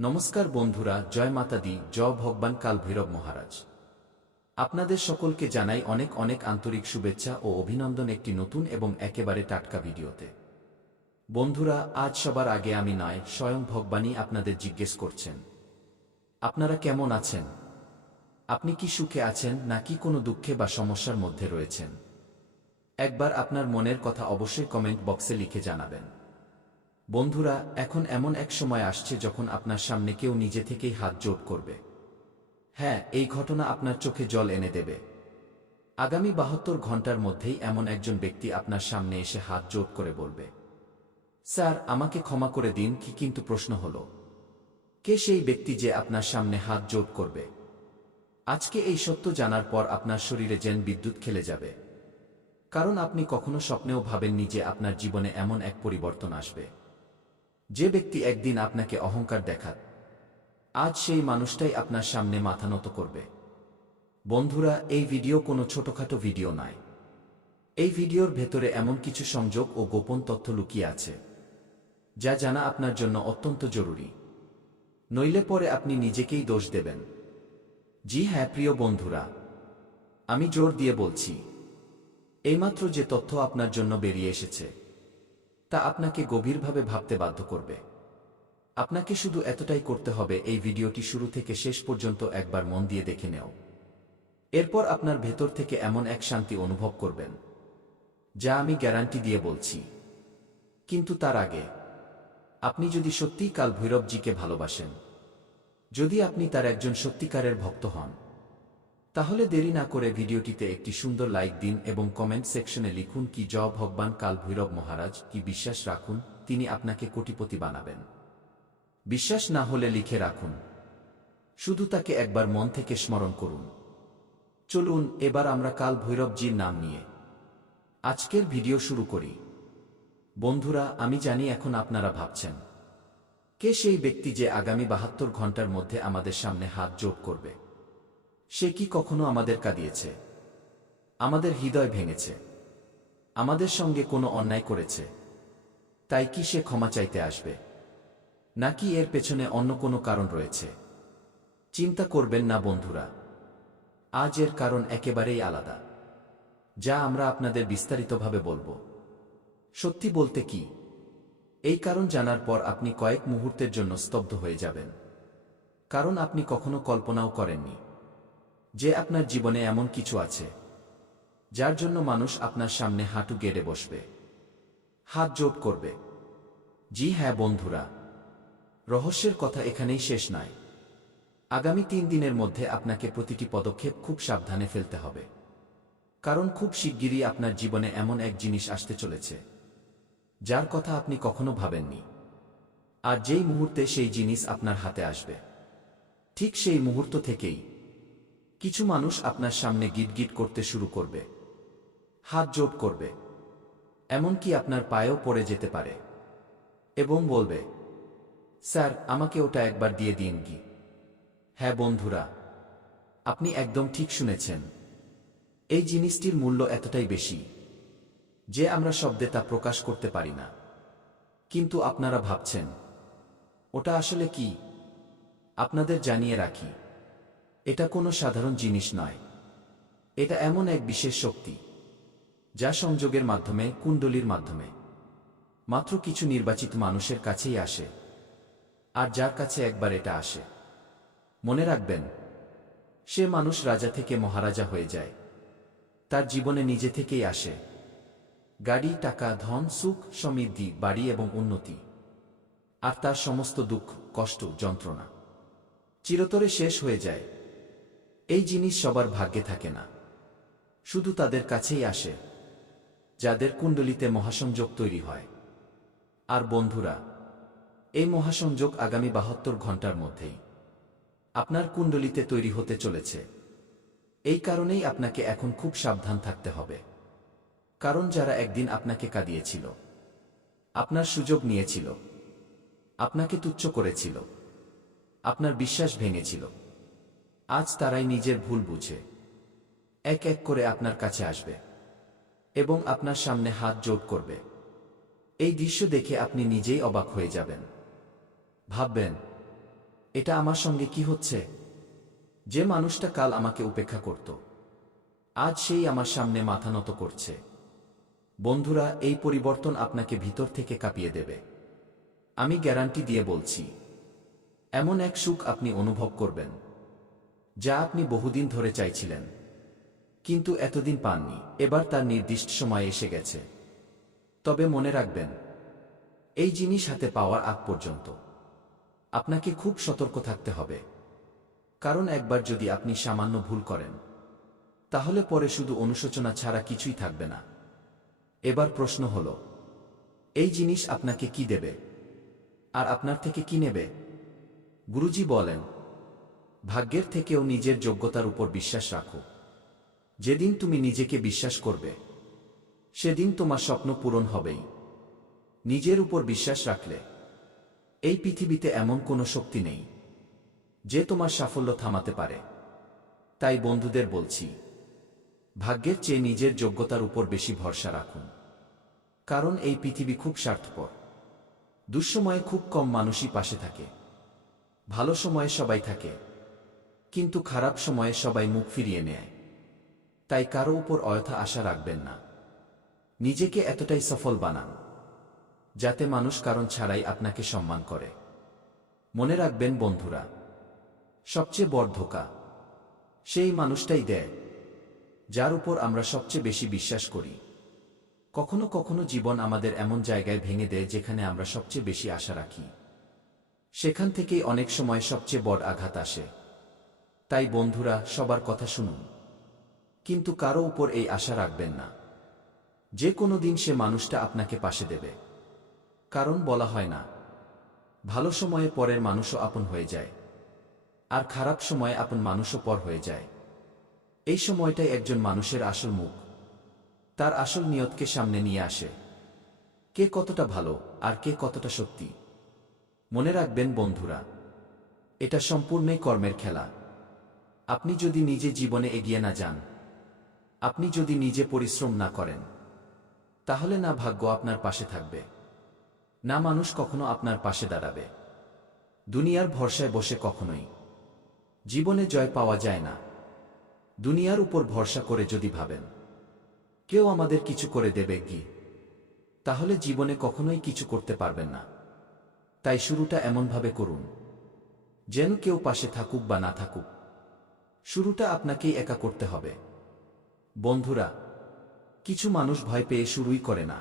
নমস্কার বন্ধুরা, জয় মাতা দি, জয় ভগবান কাল ভৈরব মহারাজ। আপনাদের সকলকে জানাই অনেক অনেক আন্তরিক শুভেচ্ছা ও অভিনন্দন একটি নতুন এবং একেবারে টাটকা ভিডিওতে। বন্ধুরা, আজ সবার আগে আমি নয়, স্বয়ং ভগবানই আপনাদের জিজ্ঞেস করছেন। আপনারা কেমন আছেন? আপনি কি সুখে আছেন, নাকি কোনো দুঃখে বা সমস্যার মধ্যে রয়েছেন? একবার আপনার মনের কথা অবশ্যই কমেন্ট বক্সে লিখে জানাবেন। বন্ধুরা, এখন এমন এক সময় আসছে যখন আপনার সামনে কেউ নিজে থেকেই হাত জোট করবে। হ্যাঁ এই ঘটনা আপনার চোখে জল এনে দেবে। আগামী বাহাত্তর ঘণ্টার মধ্যেই এমন একজন ব্যক্তি আপনার সামনে এসে হাত জোট করে বলবে, স্যার, আমাকে ক্ষমা করে দিন। কি কিন্তু প্রশ্ন হল। কে সেই ব্যক্তি যে আপনার সামনে হাত জোট করবে? আজকে এই সত্য জানার পর আপনার শরীরে যেন বিদ্যুৎ খেলে যাবে। কারণ আপনি কখনো স্বপ্নেও ভাবেননি যে আপনার জীবনে এমন এক পরিবর্তন আসবে। যে ব্যক্তি একদিন আপনাকে অহংকার দেখাত, আজ সেই মানুষটাই আপনার সামনে মাথা নত করবে। বন্ধুরা, এই ভিডিও কোনো ছোটখাটো ভিডিও নয়। এই ভিডিওর ভেতরে এমন কিছু সংযোগ ও গোপন তথ্য লুকিয়ে আছে, যা জানা আপনার জন্য অত্যন্ত জরুরি। নইলে পরে আপনি নিজেকেই দোষ দেবেন। জি হ্যাঁ প্রিয় বন্ধুরা, আমি জোর দিয়ে বলছি, এইমাত্র যে তথ্য আপনার জন্য বেরিয়ে এসেছে তা আপনাকে গভীরভাবে ভাবতে বাধ্য করবে। আপনাকে শুধু এতটাই করতে হবে এই ভিডিওটি শুরু থেকে শেষ পর্যন্ত একবার মন দিয়ে দেখে নেও। এরপর আপনার ভেতর থেকে এমন এক শান্তি অনুভব করবেন, যা আমি গ্যারান্টি দিয়ে বলছি। কিন্তু তার আগে, আপনি যদি সত্যিই কাল ভৈরবজিকে ভালোবাসেন, যদি আপনি তার একজন সত্যিকারের ভক্ত হন তাহলে দেরি না করে ভিডিওটিতে একটি সুন্দর লাইক দিন এবং কমেন্ট সেকশনে লিখুন কি জ ভগবান কাল ভৈরব মহারাজ, কি বিশ্বাস রাখুন, তিনি আপনাকে কোটিপতি বানাবেন। বিশ্বাস না হলে লিখে রাখুন। শুধু তাকে একবার মন থেকে স্মরণ করুন। চলুন, এবার আমরা কাল ভৈরবজির নাম নিয়ে আজকের ভিডিও শুরু করি। বন্ধুরা, আমি জানি এখন আপনারা ভাবছেন, কে সেই ব্যক্তি যে আগামী বাহাত্তর ঘণ্টার মধ্যে আমাদের সামনে হাত জোট করবে? সে কি কখনো আমাদের কাঁদিয়েছে? আমাদের হৃদয় ভেঙেছে। আমাদের সঙ্গে কোনো অন্যায় করেছে। তাই কি সে ক্ষমা চাইতে আসবে? নাকি এর পেছনে অন্য কোনো কারণ রয়েছে? চিন্তা করবেন না বন্ধুরা। আজ এর কারণ একেবারেই আলাদা। যা আমরা আপনাদের বিস্তারিতভাবে বলব। সত্যি বলতে কি? এই কারণ জানার পর আপনি কয়েক মুহূর্তের জন্য স্তব্ধ হয়ে যাবেন। কারণ আপনি কখনো কল্পনাও করেননি। যে আপনার জীবনে এমন কিছু আছে, যার জন্য মানুষ আপনার সামনে হাঁটু গেড়ে বসবে, হাত জোট করবে। জি হ্যাঁ বন্ধুরা, রহস্যের কথা এখানেই শেষ নয়। আগামী তিন দিনের মধ্যে আপনাকে প্রতিটি পদক্ষেপ খুব সাবধানে ফেলতে হবে। কারণ খুব শিগগিরই আপনার জীবনে এমন এক জিনিস আসতে চলেছে, যার কথা আপনি কখনো ভাবেননি। আর যেই মুহূর্তে সেই জিনিস আপনার হাতে আসবে, ঠিক সেই মুহূর্ত থেকেই কিছু মানুষ আপনার সামনে গিট করতে শুরু করবে। হাত জোট করবে। এমনকি আপনার পায়েও পড়ে যেতে পারে। এবং বলবে, স্যার, আমাকে ওটা একবার দিয়ে দিন কি হ্যাঁ বন্ধুরা, আপনি একদম ঠিক শুনেছেন। এই জিনিসটির মূল্য এতটাই বেশি যে আমরা শব্দে তা প্রকাশ করতে পারি না। কিন্তু আপনারা ভাবছেন, ওটা আসলে কি? আপনাদের জানিয়ে রাখি। এটা কোনো সাধারণ জিনিস নয়। এটা এমন এক বিশেষ শক্তি, যা সংযোগের মাধ্যমে, কুণ্ডলির মাধ্যমে। মাত্র কিছু নির্বাচিত মানুষের কাছেই আসে, আর যার কাছে একবার এটা আসে। মনে রাখবেন, সে মানুষ রাজা থেকে মহারাজা হয়ে যায়। তার জীবনে নিজে থেকেই আসে। গাড়ি, টাকা, ধন, সুখ, সমৃদ্ধি, বাড়ি এবং উন্নতি। আর তার সমস্ত দুঃখ, কষ্ট, যন্ত্রণা চিরতরে শেষ হয়ে যায়। এই জিনিস সবার ভাগ্যে থাকে না। শুধু তাদের কাছেই আসে, যাদের কুণ্ডলিতে মহাসংযোগ তৈরি হয়। আর বন্ধুরা, এই মহাসংযোগ আগামী বাহাত্তর ঘণ্টার মধ্যেই আপনার কুণ্ডলিতে তৈরি হতে চলেছে। এই কারণেই আপনাকে এখন খুব সাবধান থাকতে হবে। কারণ যারা একদিন আপনাকে কাঁদিয়েছিল, আপনার সুযোগ নিয়েছিল, আপনাকে তুচ্ছ করেছিল, আপনার বিশ্বাস ভেঙেছিল আজ তারাই নিজের ভুল বুঝে। এক এক করে আপনার কাছে আসবে। এবং আপনার সামনে হাত জোট করবে। এই দৃশ্য দেখে আপনি নিজেই অবাক হয়ে যাবেন। ভাববেন, এটা আমার সঙ্গে কি হচ্ছে? যে মানুষটা কাল আমাকে উপেক্ষা করত। আজ সেই আমার সামনে মাথা নত করছে। বন্ধুরা, এই পরিবর্তন আপনাকে ভিতর থেকে কাঁপিয়ে দেবে। আমি গ্যারান্টি দিয়ে বলছি, এমন এক সুখ আপনি অনুভব করবেন। যা আপনি বহুদিন ধরে চাইছিলেন। কিন্তু এতদিন পাননি। এবার তার নির্দিষ্ট সময় এসে গেছে। তবে মনে রাখবেন, এই জিনিস হাতে পাওয়ার আগ পর্যন্ত। আপনাকে খুব সতর্ক থাকতে হবে। কারণ একবার যদি আপনি সামান্য ভুল করেন, তাহলে পরে শুধু অনুশোচনা ছাড়া কিছুই থাকবে না। এবার প্রশ্ন হল, এই জিনিস আপনাকে কি দেবে? আর আপনার থেকে কি নেবে? গুরুজি বলেন ভাগ্যের থেকেও নিজের যোগ্যতার উপর বিশ্বাস রাখো। যেদিন তুমি নিজেকে বিশ্বাস করবে, সেদিন তোমার স্বপ্ন পূরণ হবেই। নিজের উপর বিশ্বাস রাখলে এই পৃথিবীতে এমন কোনো শক্তি নেই যে তোমার সাফল্য থামাতে পারে। তাই বন্ধুদের বলছি, ভাগ্যের চেয়ে নিজের যোগ্যতার উপর বেশি ভরসা রাখুন। কারণ এই পৃথিবী খুব স্বার্থপর। দুঃসময়ে খুব কম মানুষই পাশে থাকে। ভালো সময়ে সবাই থাকে। কিন্তু খারাপ সময়ে সবাই মুখ ফিরিয়ে নেয়। তাই কারও উপর অযথা আশা রাখবেন না। নিজেকে এতটাই সফল বানান, যাতে মানুষ কারণ ছাড়াই আপনাকে সম্মান করে। মনে রাখবেন বন্ধুরা, সবচেয়ে বড় ধোকা, সেই মানুষটাই দেয়, যার উপর আমরা সবচেয়ে বেশি বিশ্বাস করি। কখনো কখনো জীবন আমাদের এমন জায়গায় ভেঙে দেয় যেখানে আমরা সবচেয়ে বেশি আশা রাখি। সেখান থেকেই অনেক সময় সবচেয়ে বড় আঘাত আসে। তাই বন্ধুরা, সবার কথা শুনুন। কিন্তু কারও উপর এই আশা রাখবেন না। যে কোনো দিন সে মানুষটা আপনাকে পাশে দেবে। কারণ বলা হয় না, ভালো সময়ে পরের মানুষও আপন হয়ে যায়, আর খারাপ সময়ে আপন মানুষও পর হয়ে যায়। এই সময়টাই একজন মানুষের আসল মুখ। তার আসল নিয়তকে সামনে নিয়ে আসে। কে কতটা ভালো, আর কে কতটা সত্যি। মনে রাখবেন বন্ধুরা, এটা সম্পূর্ণই কর্মের খেলা। আপনি যদি নিজে জীবনে এগিয়ে না যান, আপনি যদি নিজে পরিশ্রম না করেন, তাহলে না ভাগ্য আপনার পাশে থাকবে। না মানুষ কখনো আপনার পাশে দাঁড়াবে। দুনিয়ার ভরসায় বসে কখনোই। জীবনে জয় পাওয়া যায় না। দুনিয়ার উপর ভরসা করে যদি ভাবেন, কেউ আমাদের কিছু করে দেবে কি? তাহলে জীবনে কখনোই কিছু করতে পারবেন না। তাই শুরুটা এমনভাবে করুন, যেন কেউ পাশে থাকুক বা না থাকুক। শুরুটা আপনাকেই একা করতে হবে। বন্ধুরা, কিছু মানুষ ভয় পেয়ে শুরুই করে না।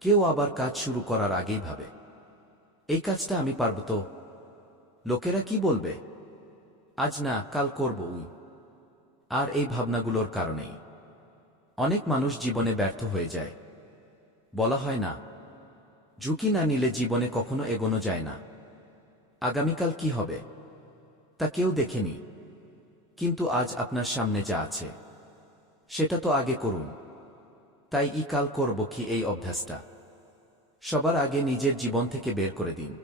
কেউ আবার কাজ শুরু করার আগেই ভাবে। এই কাজটা আমি পারব তো? লোকেরা কি বলবে? আজ না, কাল করব আর এই ভাবনাগুলোর কারণেই। অনেক মানুষ জীবনে ব্যর্থ হয়ে যায়। বলা হয় না, ঝুঁকি না নিলে জীবনে কখনো এগোনো যায় না। আগামীকাল কি হবে? তা কেউ দেখেনি। কিন্তু আজ আপনার সামনে যা আছে, সেটা তো আগে করুন। তাই ই কাল করব কি এই অভ্যাসটা। সবার আগে নিজের জীবন থেকে বের করে দিন।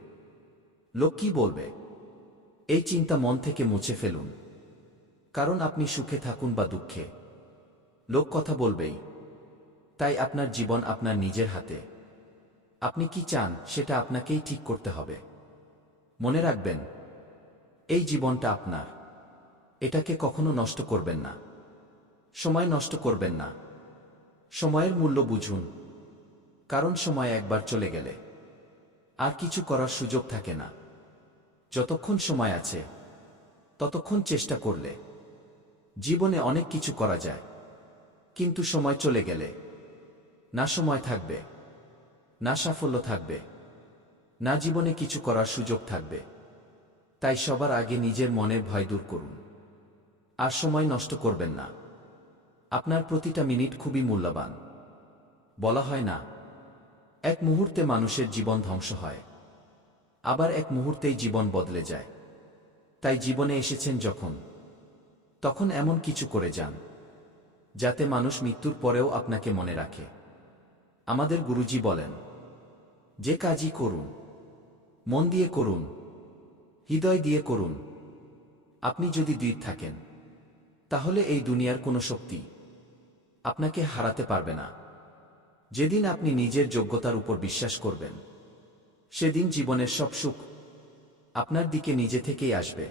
লোক কি বলবে? এই চিন্তা মন থেকে মুছে ফেলুন। কারণ আপনি সুখে থাকুন বা দুঃখে। লোক কথা বলবেই। তাই আপনার জীবন আপনার নিজের হাতে। আপনি কি চান, সেটা আপনাকেই ঠিক করতে হবে। মনে রাখবেন, এই জীবনটা আপনার। এটাকে কখনো নষ্ট করবেন না। সময় নষ্ট করবেন না। সময়ের মূল্য বুঝুন। কারণ সময় একবার চলে গেলে আর কিছু করার সুযোগ থাকে না। যতক্ষণ সময় আছে, ততক্ষণ চেষ্টা করলে জীবনে অনেক কিছু করা যায়। কিন্তু সময় চলে গেলে না সময় থাকবে, না সাফল্য থাকবে, না জীবনে কিছু করার সুযোগ থাকবে। তাই সবার আগে নিজের মনের ভয় দূর করুন। আর সময় নষ্ট করবেন না। আপনার প্রতিটা মিনিট খুবই মূল্যবান। বলা হয় না, এক মুহূর্তে মানুষের জীবন ধ্বংস হয়। আবার এক মুহূর্তেই জীবন বদলে যায়। তাই জীবনে এসেছেন যখন। তখন এমন কিছু করে যান, যাতে মানুষ মৃত্যুর পরেও আপনাকে মনে রাখে। আমাদের গুরুজি বলেন, যে কাজই করুন, মন দিয়ে করুন, হৃদয় দিয়ে করুন, আপনি যদি দৃঢ় থাকেন তাহলে এই দুনিয়ার কোনো শক্তি আপনাকে হারাতে পারবে না। যেদিন আপনি নিজের যোগ্যতার উপর বিশ্বাস করবেন, সেদিন জীবনের সব সুখ আপনার দিকে নিজে থেকেই আসবে।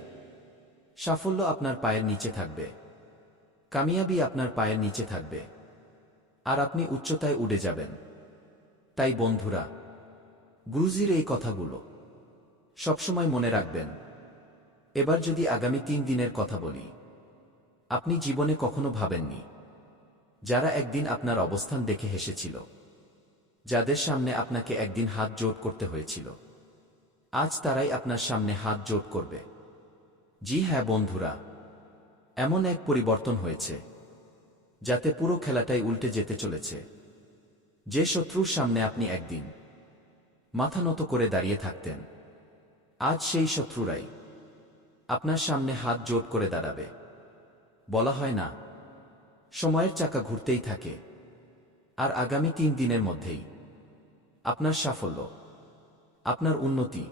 সাফল্য আপনার পায়ের নিচে থাকবে। কামিয়াবি আপনার পায়ের নিচে থাকবে। আর আপনি উচ্চতায় উড়ে যাবেন। তাই বন্ধুরা, গুরুজির এই কথাগুলো সবসময় মনে রাখবেন। এবার যদি আগামী তিন দিনের কথা বলি আপনি জীবনে কখনো ভাবেননি। যারা একদিন আপনার অবস্থান দেখে হেসেছিল। যাদের সামনে আপনাকে একদিন হাত জোট করতে হয়েছিল। আজ তারাই আপনার সামনে হাত জোট করবে। জি হ্যাঁ বন্ধুরা, এমন এক পরিবর্তন হয়েছে, যাতে পুরো খেলাটাই উল্টে যেতে চলেছে। যে শত্রুর সামনে আপনি একদিন মাথা নত করে দাঁড়িয়ে থাকতেন, আজ সেই শত্রুরাই আপনার সামনে হাত জোট করে দাঁড়াবে। বলা হয় না। সময়ের চাকা ঘুরতেই থাকে। আর আগামী তিন দিনের মধ্যেই। আপনার সাফল্য। আপনার উন্নতি।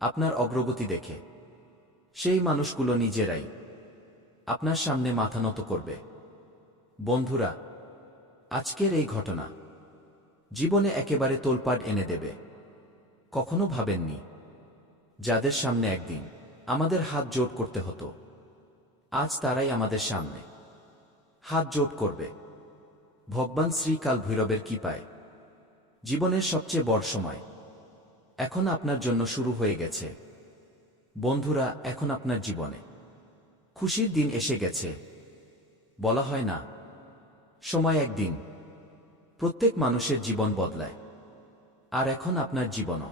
আপনার অগ্রগতি দেখে। সেই মানুষগুলো নিজেরাই। আপনার সামনে মাথা নত করবে। বন্ধুরা, আজকের এই ঘটনা। জীবনে একেবারে তোলপাট এনে দেবে। কখনো ভাবেননি। যাদের সামনে একদিন আমাদের হাত জোট করতে হতো। আজ তারাই আমাদের সামনে। হাত জোট করবে। ভগবান শ্রীকাল ভৈরবের কি পায় জীবনের সবচেয়ে বড় সময়। এখন আপনার জন্য শুরু হয়ে গেছে। বন্ধুরা, এখন আপনার জীবনে। খুশির দিন এসে গেছে। বলা হয় না, সময় একদিন। প্রত্যেক মানুষের জীবন বদলায়। আর এখন আপনার জীবনও।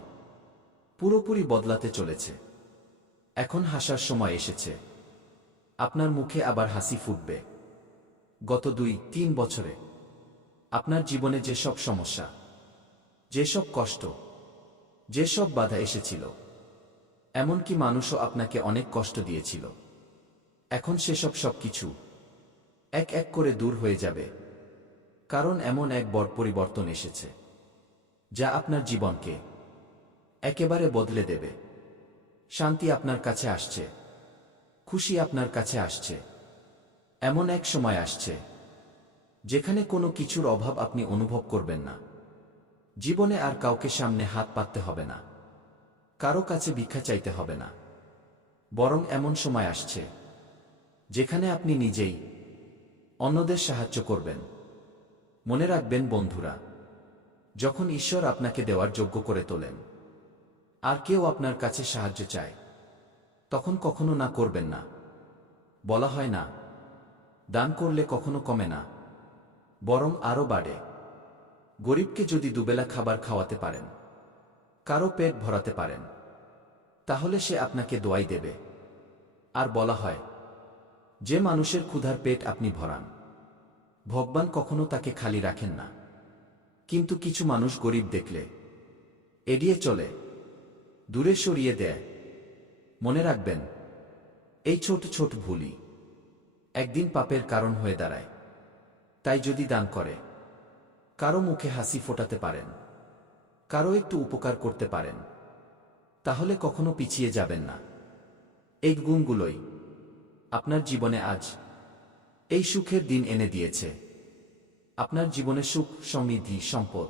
পুরোপুরি বদলাতে চলেছে। এখন হাসার সময় এসেছে। আপনার মুখে আবার হাসি ফুটবে। গত দুই, তিন বছরে আপনার জীবনে যেসব সমস্যা, যেসব কষ্ট, যেসব বাধা এসেছিল, এমনকি মানুষও আপনাকে অনেক কষ্ট দিয়েছিল। এখন সেসব সব কিছু এক এক করে দূর হয়ে যাবে। কারণ এমন এক বড় পরিবর্তন এসেছে, যা আপনার জীবনকে একেবারে বদলে দেবে। শান্তি আপনার কাছে আসছে। খুশি আপনার কাছে আসছে। এমন এক সময় আসছে, যেখানে কোনো কিছুর অভাব আপনি অনুভব করবেন না। জীবনে আর কাউকে সামনে হাত পাততে হবে না। কারও কাছে ভিক্ষা চাইতে হবে না। বরং এমন সময় আসছে, যেখানে আপনি নিজেই অন্যদের সাহায্য করবেন। মনে রাখবেন, বন্ধুরা, যখন ঈশ্বর আপনাকে দেওয়ার যোগ্য করে তোলেন, আর কেউ আপনার কাছে সাহায্য চায় তখন কখনো না করবেন না। বলা হয় না, দান করলে কখনো কমে না, বরং আরও বাড়ে। গরিবকে যদি দুবেলা খাবার খাওয়াতে পারেন কারও পেট ভরাতে পারেন, তাহলে সে আপনাকে দোয়াই দেবে। আর বলা হয়, যে মানুষের ক্ষুধার পেট আপনি ভরান, ভগবান কখনো তাকে খালি রাখেন না। কিন্তু কিছু মানুষ গরিব দেখলে, এড়িয়ে চলে, দূরে সরিয়ে দেয়। মনে রাখবেন, এই ছোট ছোট ভুলই একদিন পাপের কারণ হয়ে দাঁড়ায়। তাই যদি দান করে, কারও মুখে হাসি ফোটাতে পারেন, কারও একটু উপকার করতে পারেন, তাহলে কখনো পিছিয়ে যাবেন না। এই গুণগুলোই আপনার জীবনে আজ এই সুখের দিন এনে দিয়েছে। আপনার জীবনে সুখ, সমৃদ্ধি, সম্পদ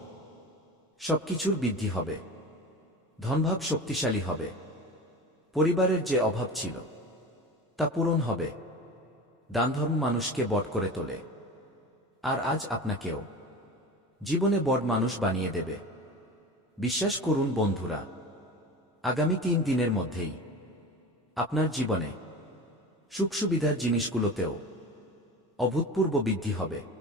সবকিছুর বৃদ্ধি হবে। ধনভাব শক্তিশালী হবে। পরিবারের যে অভাব ছিল, তা পূরণ হবে। দানধর্ম মানুষকে বট করে তোলে। আর আজ আপনাকেও। জীবনে বড় মানুষ বানিয়ে দেবে। বিশ্বাস করুন বন্ধুরা, আগামী তিন দিনের মধ্যেই আপনার জীবনে সুখ সুবিধার জিনিসগুলোতেও অভূতপূর্ব বৃদ্ধি হবে।